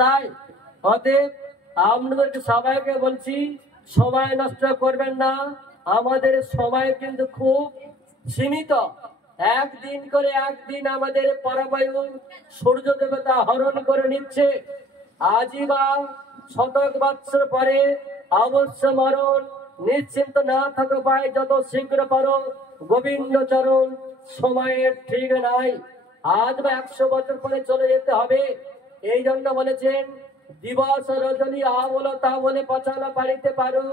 প্রায়। অতএব আপনাদেরকে সবাইকে বলছি, সময় নষ্ট করবেন না। আমাদের সময় কিন্তু খুব সীমিত। একদিন করে একদিন আমাদের পরবায়ু সূর্য দেবতা হরণ করে নিচ্ছে। আজই বা শতক বৎসর পরে অবশ্য মরণ, নিশ্চিন্ত না থাকো পায় যত শীঘ্র পারো গোবিন্দ চরণ। সময়ের ঠিক নাই, আজ বা 100 বছর পরে চলে যেতে হবে। এই জন্য বলেছেন, দিবস রজনী আ বলো তা বলে পচানো পারিতে পারো,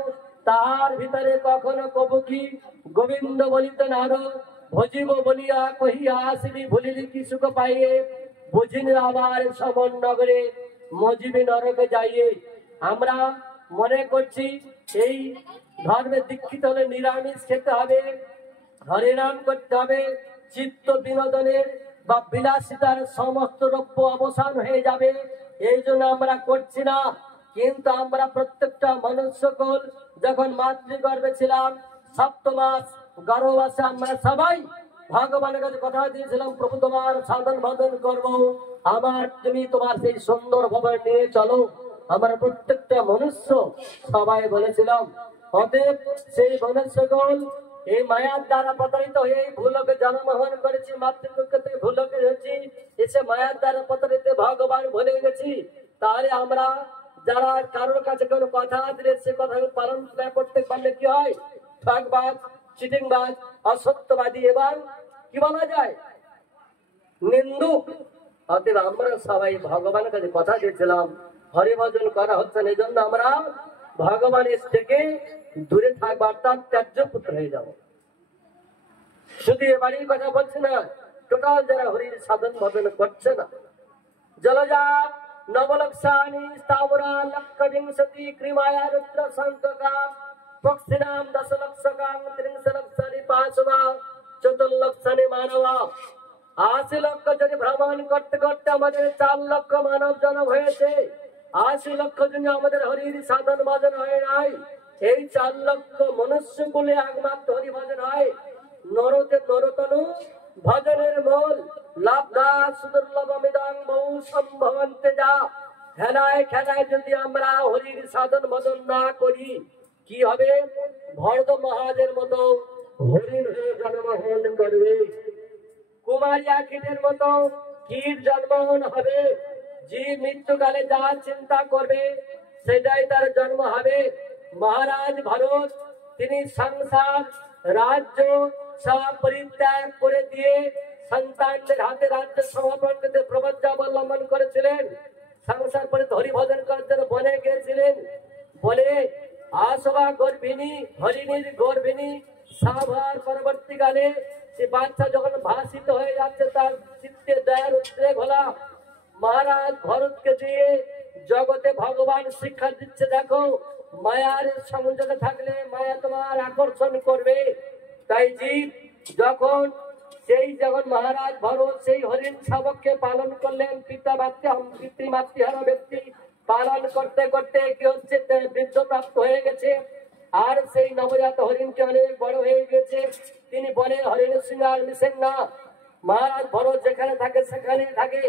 তাহার ভিতরে কখনো কবু কি গোবিন্দ বলিতে নারো। ভজিব বলিয়া কহিয়া আসিলি, ভুলিলি কি সুখ পাইয়ে, বুঝিনি আবার সমন নগরে, মজিবি নরকে যাইয়ে। আমরা মনে করছি এই ধর্মে দীক্ষিত হলে নিরামিষ খেতে হবে, হরিনাম করতে হবে, চিত্ত বিনোদনের বা বিলাসিতার সমস্ত দ্রব্য অবসান হয়ে যাবে, এই জন্য আমরা করছি না। কিন্তু আমরা প্রত্যেকটা মনুষ্যকুল যখন মাতৃগর্ভে ছিলাম, 7 মাস গর্ভবাসে আমরা সবাই ভগবানের কাছে কথা দিয়েছিলাম, প্রভু তোমার সাধন ভজন করবো, আমার তুমি তোমার সেই সুন্দর ভবন নিয়ে চলো। আমরা প্রত্যেকটা মনুষ্য সবাই বলেছিলাম। অতএব সেই মনুষ্যকুল এই মায়ার দ্বারা প্রতারিত হয়ে ভূলোকে জন্মগ্রহণ করেছি, মাতৃকক্ষে ভূলোকে হয়েছি, এসে মায়ার দ্বারা প্রতারিত ভগবান ভুলে গেছি। তাহলে আমরা যারা কারোর কাছে কোনো কথা দিলে সে কথা পালন করতে পারলে কি হয়? ঠকবাজ, চিটিংবাজ, অসত্যবাদী এবং কি বলা যায়, নিন্দুক। অতএব আমরা সবাই ভগবানের কাছে কথা দিয়েছিলাম, হরিভজন করা হচ্ছে না, এই জন্য আমরা ভগবানের থেকে দূরে থাকবো, অর্থাৎ ত্যায্য পুত্র হয়ে যাবো। শুধু এ বাড়ির কথা বলছে না, টোটাল যারা হরির সাধন ভজন করছে না। জলজা নবলক্ষানি স্থাবরা লক্ষ বিংশতি ক্রিমায়া রুদ্র সংখ্যকা পক্ষিনাম 10 লক্ষকাং 30 লক্ষানি পাঁচবা 14 লক্ষানি মানবা। 80 লক্ষ যদি ভ্রমণ করতে করতে আমাদের 4 লক্ষ মানব জন্ম হয়েছে, 80 লক্ষ যদি আমাদের হরির সাধন ভজন হয় নাই, এই 4 লক্ষ মনুষ্য বলে একমাত্র হরি ভজন হয়। নরতে নরতনু ভজনের মূল লাভদা সুদুর্লভমিদং বহু সম্ভবন্তে যা। খেলায় খেলায় যদি আমরা হরির সাধন ভজন না করি, কি হবে? ভরত মহাজের মতো হরিণ হয়ে জন্মগ্রহণ করবে, কুমারিয়া কীটের মতো কীট জন্মগ্রহণ হবে। যে মৃত্যুকালে যা চিন্তা করবে সেটাই তার জন্ম হবে। মহারাজ ভরত তিনি সংসার রাজ্য সব পরিত্যাগ করে দিয়ে সন্তানদের হাতে রাজ্য সমর্পণ করতে প্রবজ্ঞাবলম্বন করেছিলেন। সংসার পরে হরি ভজন করার জন্য বনে গিয়েছিলেন। বলে আসবা গর্ভিণী, হরিণীর গর্ভিণী সাভার পরবর্তীকালে সে বাচ্চা যখন ভাসিত হয়ে যাচ্ছে, তার চিত্তে দয়ার উদ্রেক হলা। মহারাজ ভরতকে দিয়ে জগতে ভগবান শিক্ষা দিচ্ছে, দেখো মায়ার সংযোগে থাকলে মায়া তোমার আকর্ষণ করবে। তাই জীব যখন মহারাজ ভরত সেই হরিণ শাবককে পালন করলেন, পিতৃমাতৃহারা ব্যক্তি পালন করতে করতে কি হচ্ছে, বৃদ্ধপ্রাপ্ত হয়ে গেছে। আর সেই নবজাত হরিণকে অনেক বড় হয়ে গেছে। তিনি বলে হরিণের সঙ্গে আর মিশেন না। মহারাজ ভরত যেখানে থাকে সেখানে থাকে।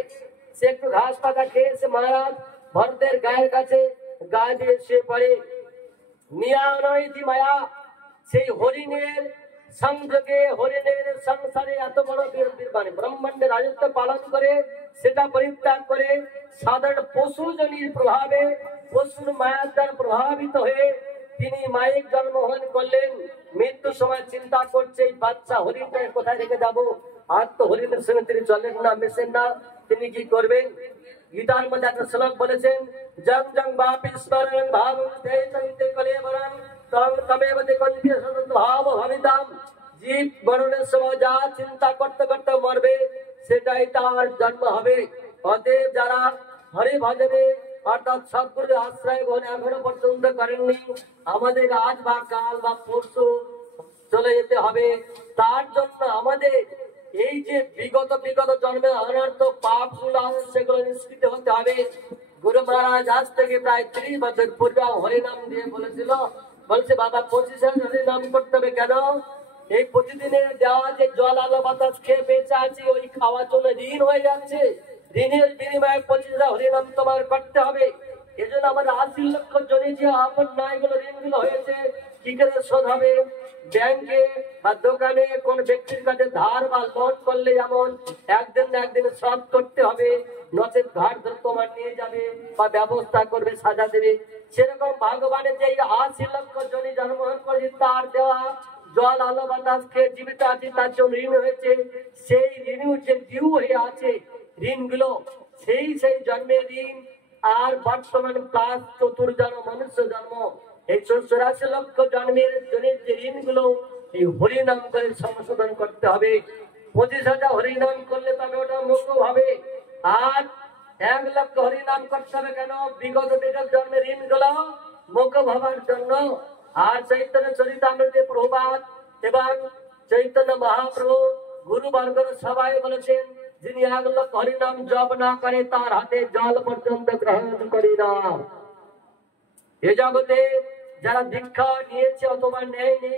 সে একটু ঘাস পাতা খেয়ে সে মহারাজ ভরতের গায়ের কাছে গা দিয়ে শুয়ে পড়ে। মিয়া নয় দি মায়া, সেই হরিণের সংযোগে হরিণের সংসারে এত বড় মানে ব্রহ্মাণ্ডের রাজত্ব পালন করে সেটা পরিত্যাগ করে সাধারণ পশুজনির প্রভাবে, পশুর মায়ার দ্বারা প্রভাবিত হয়ে তিনি মায়ের জন্মগ্রহণ করলেন। মৃত্যুর সময় চিন্তা করছে এই বাচ্চা হরিণটাকে কোথায় রেখে যাবো। আর তো হরিণের সঙ্গে তিনি চলেন না, মেশেন না। তিনি কি করবেন? গীতার মধ্যে একটা শ্লোক বলেছেন, জং জং বাপি স্মরণ ভাবং তে চন্তে কলেবরং তং তমেব দেখন্তে সদভাব ভাবিতাম। জীব মরণের সময় যা চিন্তা করতে করতে মরবে সেটাই তার জন্ম হবে। অতএব যারা হরি ভজনে অর্থাৎ সদ্গুরুর আশ্রয় গ্রহণ এখনো পর্যন্ত করেননি, আমাদের আজ বা কাল বা পরশু চলে যেতে হবে। তার জন্য আমাদের এই যে বিগত জন্মে অনর্থ পাপ গুলো সেগুলো নিষ্কৃত হতে হবে। গুরু মহারাজ আজ থেকে প্রায় 30 বছর পূর্বে হরিনাম দিয়ে বলেছিল, বলছে বাবা 25 হরিনাম করতে হবে। কেন? এই প্রতিদিনের দেওয়া যে জল আলো বাতাস খেয়ে বেঁচে আছি, ওই খাওয়ার জন্য ঋণ হয়ে যাচ্ছে। ঋণের বিনিময়ে 25,000 হরিনাম তোমার করতে হবে। এজন্য আমাদের 80 লক্ষ জনে যে আপন না এগুলো ঋণগুলো হয়েছে কি করে শোধ হবে? ব্যাংকে বা দোকানে কোন ব্যক্তির কাছে ধার বা লোন করলে যেমন একদিন না একদিন শোধ করতে হবে, নচেত ঘাট ধরে তোমার নিয়ে যাবে বা ব্যবস্থা করবে, সাজা দেবে। সেরকম ভগবানের যে 80 লক্ষ জনে জন্মগ্রহণ করেছে তার দেওয়া জল আলো বাতাস খেয়ে জীবিত আছে, তার জন্য ঋণ হয়েছে। সেই ঋণ যে ডিউ হয়ে আছে ঋণগুলো, সেই জন্মের ঋণ আর বর্তমান প্লাস চতুর্জন্ম মনুষ্য জন্ম, এই 84 লক্ষ জন্মের জনের যে ঋণগুলো এই হরিনাম করে সংশোধন করতে হবে। 25,000 হরিনাম করলে তবে ওটা মৌকুফ হবে। আর 1 লক্ষ হরিনাম করতে হবে কেন? বিগত জন্মের ঋণগুলো মৌকুফ হবার জন্য। আর চৈতন্য চরিতামৃতে প্রভুপাদ এবং চৈতন্য মহাপ্রভু গুরুবর্গের সবাই বলেছেন, যিনি 1 লক্ষ হরিনাম জপ না করে তার হাতে জল পর্যন্ত গ্রহণ করি না। এ জগতে যারা দীক্ষা নিয়েছে অথবা নেয়নি,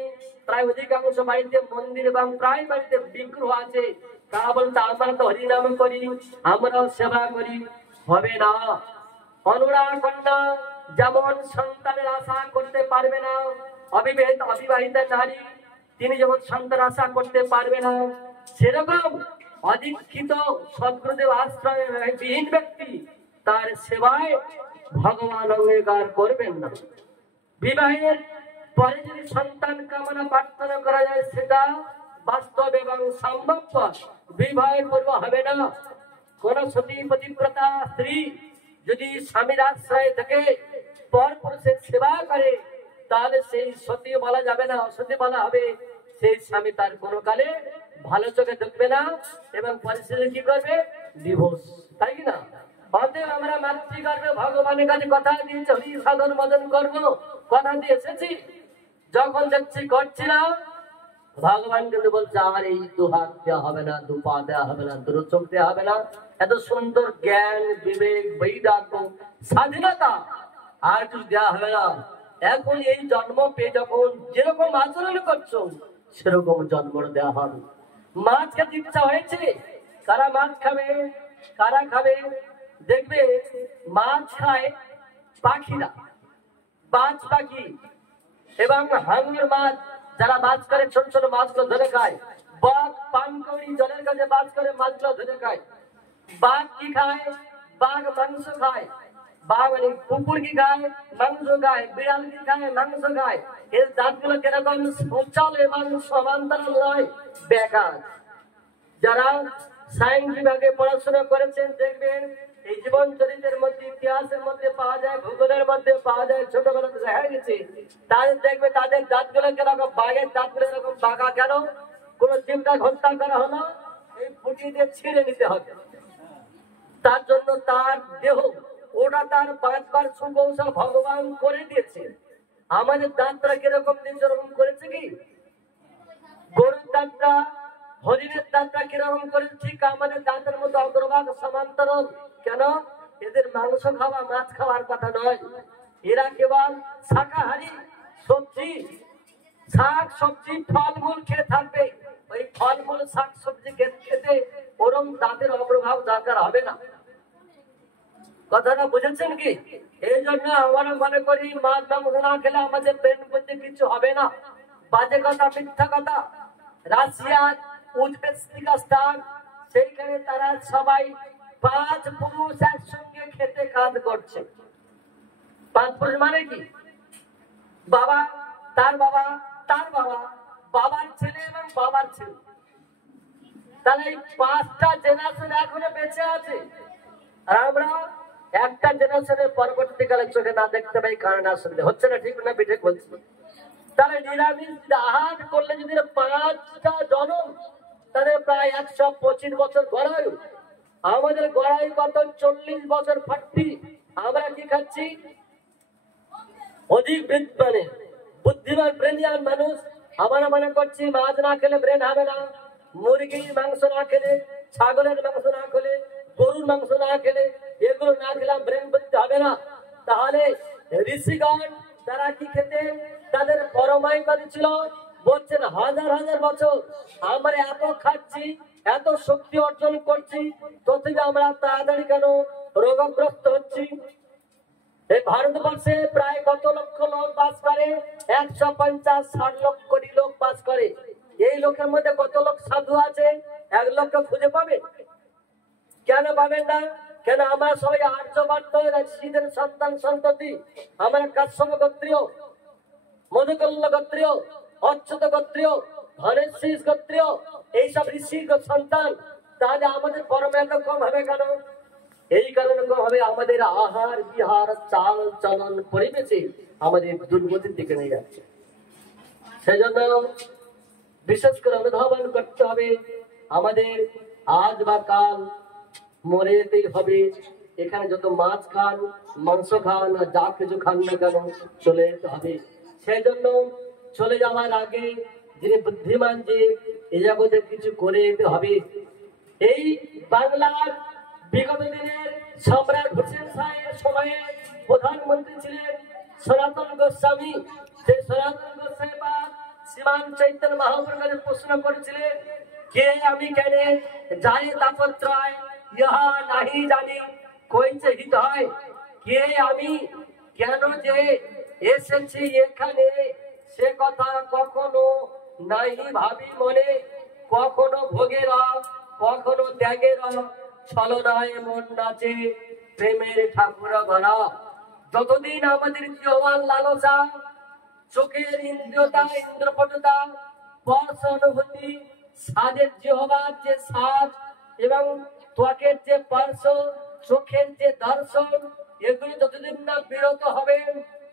প্রায় অধিকাংশ বাড়িতে মন্দির এবং প্রায় বাড়িতে বিগ্রহ আছে, তারা বলতে আমরা তো হরিনাম করি, আমরাও সেবা করি। হবে না। অনুরাগ কন্যা যেমন সন্তানের আশা করতে পারবে না, অবিবাহিতা নারী তিনি যেমন সন্তান আশা করতে পারবে না, সেরকম অদীক্ষিত সদ্গুরুদেব আশ্রয় বিহীন ব্যক্তি তার সেবায় ভগবান অঙ্গীকার করবেন না। বিবাহের পরে যদি সন্তান কামনা প্রার্থনা করা যায় সেটা বাস্তব এবং সম্ভব, বিবাহের পূর্ব হবে না। কোন সতী পতিব্রতা স্ত্রী যদি স্বামীর আশ্রয় থেকে পর পুরুষের সেবা করে তাহলে সেই সতী বলা যাবে না, অসতী বলা হবে। সেই স্বামী তার কোনো কালে ভালো চোখে দেখবে না এবং পরিস্থিতি কি করবে? ডিভোর্স, তাই কি না? অতএব আমরা মাতৃগর্ভে ভগবানের কাছে কথা দিয়েছি হরি সাধন মদন করবো, কথা দিয়ে এসেছি, যখন দেখছি করছি না, ভগবান কিন্তু বলছে আমার এই 2 হাত দেওয়া হবে না, 2 পা দেওয়া হবে না, 2 চোখ দেওয়া হবে না। এত সুন্দর জ্ঞান বিবেক বৈরাগ্য স্বাধীনতা আর কিছু দেওয়া হবে না। এখন এই জন্ম পেয়ে যখন যেরকম আচরণ করছো সেরকম জন্ম দেওয়া হবে। মাছ খেতে ইচ্ছা হয়েছে, কারা মাছ খাবে? কারা খাবে? দেখবে মাছ খায় পাখিরা, বাজ পাখি এবং হাঙর মাছ, যারা মাছ করে ছোট ছোট মাছগুলো ধরে খায়। বাঘ পানকৌড়ি জলের কাছে বাজ করে মাছগুলো ধরে খায়। বাঘ কি খায়? বাঘ মাংস খায়। বাঘ মানে কুকুর কি খায়? মাংস খায়। বিড়াল কি খায়? মাংস খায়। এর দাঁতগুলো কিরকম? সচল এবং সমান্তরাল নয়, বেকার। যারা সায়েন্স বিভাগে পড়াশোনা করেছেন দেখবেন এই জীবন চরিত্রের মধ্যে, ইতিহাসের মধ্যে পাওয়া যায়, ভূগোলের মধ্যে পাওয়া যায়, ছোটবেলাতে দেখা গেছে। তাদের দেখবে তাদের দাঁতগুলো কিরকম? বাঘের দাঁতগুলো এরকম বাঁকা কেন? কোন জীবটা হত্যা করা হলো, এই ফুটি দিয়ে ছিঁড়ে নিতে হবে। তার জন্য তার দেহ ওটা তার বাঁচবার সুকৌশল ভগবান করে দিয়েছে। আমাদের দাঁতটা কিরকম যেরকম করেছে কি? গরুর দাঁতটা, হরিণের দাঁতটা কিরকম করে? ঠিক আমাদের দাঁতের মতো অগ্রভাগ সমান্তরাল। কেন? এদের মাংস খাওয়া, মাছ খাওয়ার কথা নয়। এরা কেবল শাকাহারী, সবজি, শাক সবজি, ফলমূল খেয়ে থাকবে। ওই ফলমূল শাক সবজি খেতে ওরম দাঁতের অগ্রভাগ দরকার হবে না। কথাটা বুঝেছেন কি? এই জন্য আমরা মনে করি মাছ মাংস না খেলে আমাদের পেট করতে কিছু হবে না। বাজে কথা, মিথ্যা কথা। রাশিয়ার উজবেকিস্তান, সেইখানে তারা সবাই 5 পুরুষ একসঙ্গে খেতে কাজ করছে। 5 পুরুষ মানে কি? বাবা, তার বাবা, তার বাবা, বাবার ছেলে এবং বাবার ছেলে। তাহলে এই 5টা জেনারেশন এখনো বেঁচে আছে। আর আমরা একটা জেনারেশনের পরবর্তীকালে চোখে না দেখতে পাই, কারণ আসলে হচ্ছে না। ঠিক না? ঠিক বলছি। তাহলে নিরামিষ আহার করলে যদি 5টা জনম, তাহলে প্রায় 125 বছর গড়ায়ু। আমাদের গড়ায়ু কত? 40 বছর 40। আমরা কি খাচ্ছি? অধিক মানে বুদ্ধিমান ব্রেনিয়ান মানুষ আমরা মনে করছি মাছ না খেলে ব্রেন হবে না, মুরগির মাংস না খেলে, ছাগলের মাংস না খেলে, গরুর মাংস না খেলে, এগুলো না খেলে ব্রেন বুদ্ধি হবে না। তাহলে ঋষিগণ তারা কি খেতেন? তাদের পরমাই কথা ছিল বলছেন হাজার হাজার বছর আমরা এত খাচ্ছি, এত শক্তি অর্জন করছি, তথাপি আমরা তাড়াতাড়ি কেন রোগগ্রস্ত হচ্ছি? এই ভারতবর্ষে প্রায় কত লক্ষ লোক বাস করে? 150-60 লক্ষ কোটি লোক বাস করে। এই লোকের মধ্যে কত লোক সাধু আছে? 1 লক্ষ খুঁজে পাবেন? কেন পাবেন না? কেন আমরা সবাই আর্যবর্ত ঋষিদের সন্তান সন্ততি। আমরা কাশ্যপ গোত্রীয়, মধুকল্ল গোত্রীয়, অচ্যুত গোত্রীয়, ধনেশীষ গোত্রীয়, এইসব ঋষির সন্তান। তাহলে আমাদের পরম কম হবে কেন? এই কারণে কম হবে, আমাদের আহার বিহার চাল চলন পরিবেশে আমাদের দুর্গতির দিকে নিয়ে যাচ্ছে। সেজন্য বিশেষ করে অনুধাবন করতে হবে, আমাদের আজ বা কাল মরে যেতেই হবে। এখানে যত মাছ খান, মাংস খান, যা কিছু খান না কেন চলে যেতে হবে। সেই জন্য চলে যাওয়ার আগে যিনি বুদ্ধিমান, যে এই জগতে কিছু করে যেতে হবে। এই বাংলার বিগত দিনের সম্রাট হোসেন শাহের সময়ে প্রধানমন্ত্রী ছিলেন সনাতন গোস্বামী। সেই সনাতন গোস্বামী শ্রীমান চৈতন্য মহাপ্রভুকে প্রশ্ন করেছিলেন, কে আমি কেন যায় তাপত্রয় ইহা নাহি জানি কইছে হিত হয়। কে আমি, কেন যে এসেছি এখানে, সে কথা কখনো নাহি ভাবি মনে। কখনো ভোগের, কখনো ত্যাগের ছলনায় মন নাচে প্রেমের ঠাকুর ঘরা। যতদিন আমাদের জিহ্বার লালসা, চোখের ইন্দ্রিয়তা, ইন্দ্রপটতা, স্পর্শ অনুভূতি, স্বাদের জিহ্বার যে স্বাদ এবং ত্বকের যে স্পর্শ, চোখের যে দর্শন, এগুলি যতদিন না বিরত হবে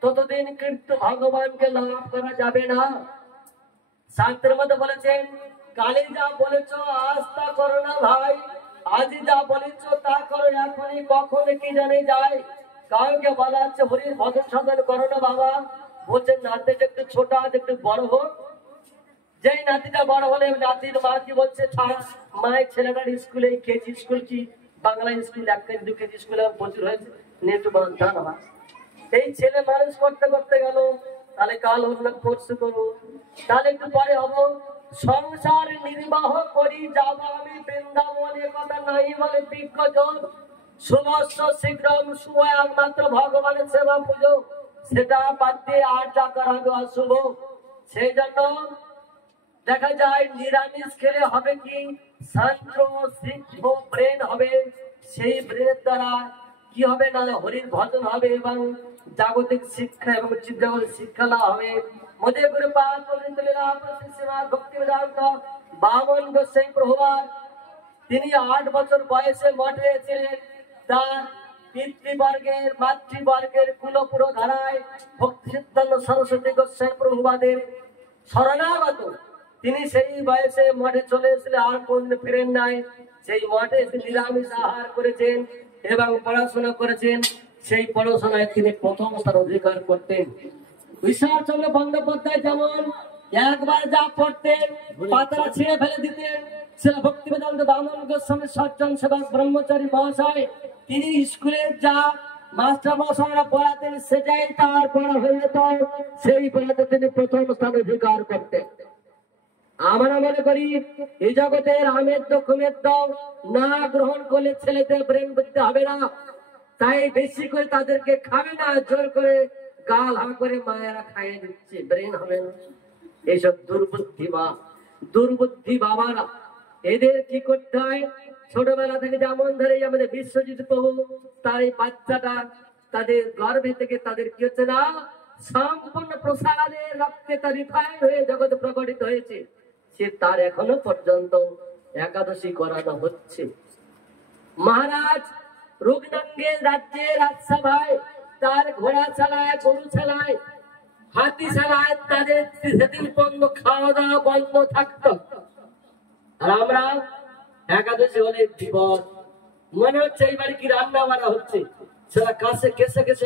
ততদিন কিন্তু ভগবানকে লাভ করা যাবে না। শাস্ত্রের মধ্যে বলেছেন, কালে যা বলেছ আজ তা করো না ভাই, আজ যা বলেছ তা করো এখনই, কখন কি জানে যায়। কাউকে বলা হচ্ছে হরির ভজন সাধন করো না বাবা, বলছেন নাতিটা একটু ছোট আছে, একটু বড় হোক। যেই নাতিটা বড় হলে নাতির মা কি বলছে, মায়ের ছেলেটার স্কুলে কেজি স্কুল কি বাংলা স্কুল 1 কেজি 2 কেজি স্কুলে প্রচুর হয়েছে, একটু জানা। এই ছেলে মানুষ করতে করতে গেল, তাহলে কাল অন্য কোর্স করবো, তাহলে একটু পরে হবো। সংসার নির্বাহ করি যাব আমি বৃন্দাবন, এ কথা নাই বলে বিজ্ঞজন। শুভস্য শীঘ্রম শুভ, একমাত্র ভগবানের সেবা পুজো, সেটা বাদ দিয়ে আর যা করা হবে অশুভ। সেই জন্য দেখা যায় নিরামিষ খেলে হবে কি, শান্ত সিদ্ধ ব্রেন হবে। সেই ব্রেনের দ্বারা কি হবে না, হরির ভজন হবে এবং জাগতিক শিক্ষা এবং জগতের শিক্ষা লাভ হবে। মধ্যে গুরুপাদ ভক্তি বেদান্ত বামন গোস্বামী প্রভুপাদ, তিনি 8 বছর বয়সে মঠে ছিলেন। তার পিতৃবর্গের মাতৃবর্গের কুলপুর ধারায় ভক্তি সিদ্ধান্ত সরস্বতী গোস্বামী প্রভুপাদের শরণাগত। তিনি সেই বয়সে মঠে চলে এসেছিলেন, আর কোন ফিরেন নাই। সেই মঠে নিরামিষ আহার করেছেন এবং পড়াশোনা করেছেন। সেই পড়াশোনায় তিনি প্রথম স্থান অধিকার করতেন। ঈশ্বরচন্দ্র বন্দ্যোপাধ্যায় যেমন একবার যা পড়তেন পাতাটা ছিঁড়ে ফেলে দিতেন, সেটা ভক্তি বেদান্ত বামন গোস্বামী সজ্জন সেবক ব্রহ্মচারী মহাশয়, তিনি স্কুলে যা মাস্টার মহাশয়রা পড়াতেন সেটাই তার পড়া হয়ে যেত। সেই পড়াতে তিনি প্রথম স্থান অধিকার করতেন। আমরা মনে করি এই জগতের আমের দক্ষমের দল না গ্রহণ করলে ছেলেদের ব্রেন বুঝতে হবে না, তাই বেশি করে তাদেরকে খাবে না, জোর করে গাল হা করে মায়েরা খাইয়ে দিচ্ছে, ব্রেন হবে না। এইসব দুর্বুদ্ধি বাবারা, এদের কি করতে হয়, ছোটবেলা থেকে যেমন ধরে আমাদের বিশ্বজিৎ প্রভু, তার এই বাচ্চাটা তাদের গর্ভে থেকে তাদের কি হচ্ছে না, সম্পূর্ণ প্রসাদের রক্তে তার রিফাইন হয়ে জগতে প্রকটিত হয়েছে। সে তার এখনো পর্যন্ত একাদশী করানো হচ্ছে। মহারাজ রুগ্নাঙ্গের রাজ্যে রাজসভায় তার ঘোড়া চালায়, গরু চালায়, হাতি চালায়, তাদের সেদিন পর্যন্ত খাওয়া দাওয়া বন্ধ থাকতো। আর আমরা একাদশী হলে বিপদ, মনে হচ্ছে এইবারে কি রান্না বান্না হচ্ছে, সেটা কাছে কেসে কেসে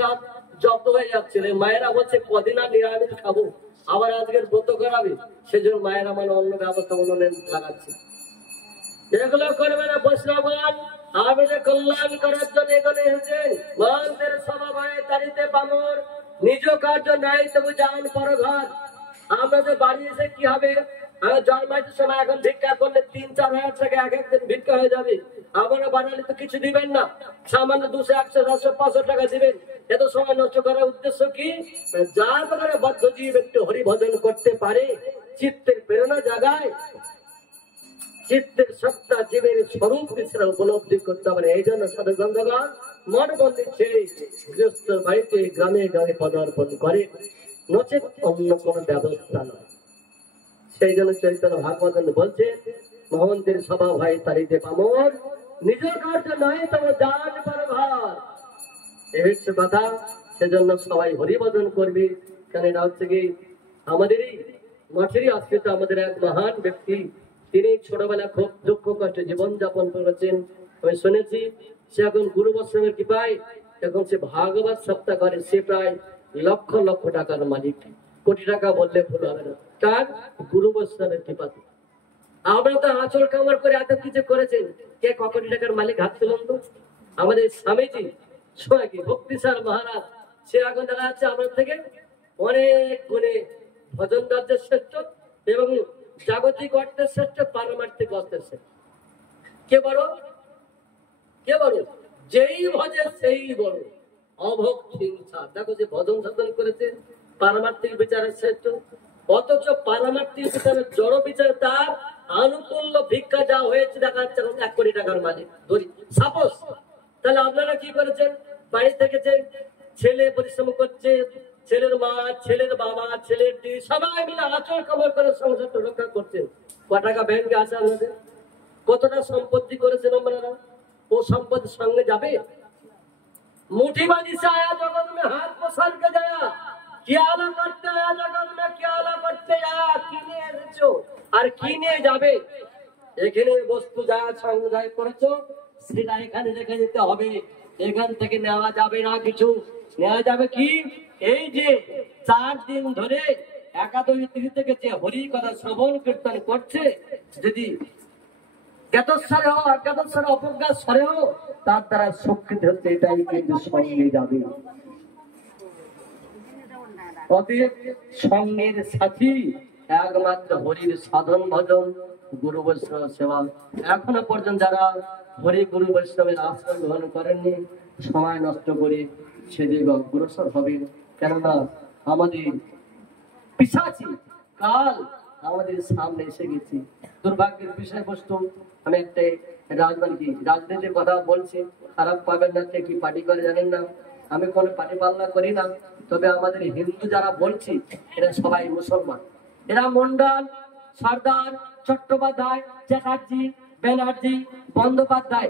জব্দ হয়ে যাচ্ছিল। মায়েরা বলছে কদিন আর নিরামিষ খাবো, আবার আজকের ব্রত করাবে, সেজন্য মায়েরা মানে অন্য ব্যবস্থা উন্নয়ন লাগাচ্ছে। এগুলো করবে না বৈষ্ণবগণ, আমাদের কল্যাণ করার জন্য এখানে এসেছেন। মন্ত্রের সমবায় তারিতে বামর, নিজ কার্য নাই তবু যান পরঘর। আমাদের বাড়ি এসে কি হবে? জন্মাইতে সময় এখন ভিক্ষা করলে 3-4 হাজার টাকা এক একদিন ভিক্ষা হয়ে যাবে। আমরা বানালে তো কিছু দিবেন না, সামান্য 200, 100, 100, 500 টাকা দিবেন। এত সময় নষ্ট করার উদ্দেশ্য কি? যার প্রকারে বদ্ধ জীব একটু হরিভজন করতে পারে, চিত্তের প্রেরণা জাগায়, চিত্তের সত্তা জীবের স্বরূপ কিছুটা উপলব্ধি করতে পারে। এই জন্য সাধু গন্ধগণ মঠ মন্দির সেই গৃহস্থ বাড়িতে গ্রামে গ্রামে পদার্পণ করে, নচেত অন্য কোন ব্যবস্থা নয়। সেই জন্য চৈতন্য ভাগবত বলছে, মহন্তের স্বভাব হয় তারিতে পামর, নিজ কার্য নয় তবে দান পর ভার। এই হচ্ছে কথা। সেজন্য সবাই হরিভজন করবি। কারণ এটা হচ্ছে কি আমাদেরই মঠেরই আশ্রিত আমাদের এক মহান ব্যক্তি, তিনি ছোটবেলা খুব দুঃখ কষ্টে জীবনযাপন করেছেন। আমি শুনেছি সে এখন গুরু বৈষ্ণবের কৃপায় এখন সে ভাগবত সপ্তাহ করে, সে প্রায় লক্ষ লক্ষ টাকার মালিক। কোটি টাকা বললে ভুল হবে না, তার গুরু বৈষ্ণবের কৃপাতে। আমরা তো আঁচল কামার করে এত কিছু করেছেন, কে ক কোটি টাকার মালিক হাত তুলুন তো। আমাদের স্বামীজি সোহাগী ভক্তিসার মহারাজ, সে এখন দেখা যাচ্ছে আমাদের থেকে অনেক গুণে ভজন রাজ্যের শ্রেষ্ঠ এবং জাগতিক অর্থের শ্রেষ্ঠ, পারমার্থিক অর্থের শ্রেষ্ঠ। কে বড়? কে বড়? যেই ভজে সেই বড়। অভক্তি হিংসা, দেখো যে ভজন সাধন করেছে পারমার্থিক বিচারের শ্রেষ্ঠ, অথচ পারমার্থিক বিচারের জড় বিচার তার আনুকূল্য ভিক্ষা যা হয়েছে দেখা যাচ্ছে 1 কোটি টাকার মালিক ধরি সাপোজ। তাহলে আপনারা কি করেছেন? বাড়ি থেকেছেন, ছেলে পরিশ্রম করছে, ছেলের মা, ছেলের বাবা, ছেলের দিদি সবাই মিলে আচর কামার করে সংসারটা রক্ষা করছেন। ক টাকা ব্যাংকে আছে আপনাদের? কতটা সম্পত্তি করেছেন আপনারা? ও সম্পত্তির সঙ্গে যাবে? मुठीबाजी से आया जगत में, हाथ पसार के गया, क्या आला करते आया जगत में, क्या आला करते आया, किने এসেছো আর কিনে যাবে। এখানে বস্তু যা সংগ্রহ করেছো সেটা এখানে রেখে যেতে হবে, এখান থেকে নেওয়া যাবে না কিছু। নেওয়া যাবে কি? এই যে 4 দিন ধরে একাদশী তিথি থেকে যে হরি কথা শ্রবণ কীর্তন করছে, যদি জ্ঞাতস্বরে হোক অজ্ঞাতস্বরে অপজ্ঞাত স্বরে হোক, তার দ্বারা স্বীকৃত হচ্ছে, এটাই কিন্তু সঙ্গে যাবে। অতএব সঙ্গের সাথী একমাত্র হরির সাধন ভজন, গুরু বৈষ্ণব সেবা। এখনো পর্যন্ত যারা হরি গুরু বৈষ্ণবের আশ্রয় গ্রহণ করেননি, সময় নষ্ট করে সেদিকে অগ্রসর হবে। কেননা আমাদের পিছাচি কাল আমাদের সামনে এসে গেছে। দুর্ভাগ্যের বিষয়বস্তু, আমি একটা রাজনীতির কথা বলছি, খারাপ পাবেন না, কি পার্টি করে জানেন না, আমি কোনো পার্টি পালনা করি না। তবে আমাদের হিন্দু যারা বলছি এরা সবাই মুসলমান। এরা মন্ডল, সর্দার, চট্টোপাধ্যায়, চ্যাটার্জি, ব্যানার্জি, বন্দ্যোপাধ্যায়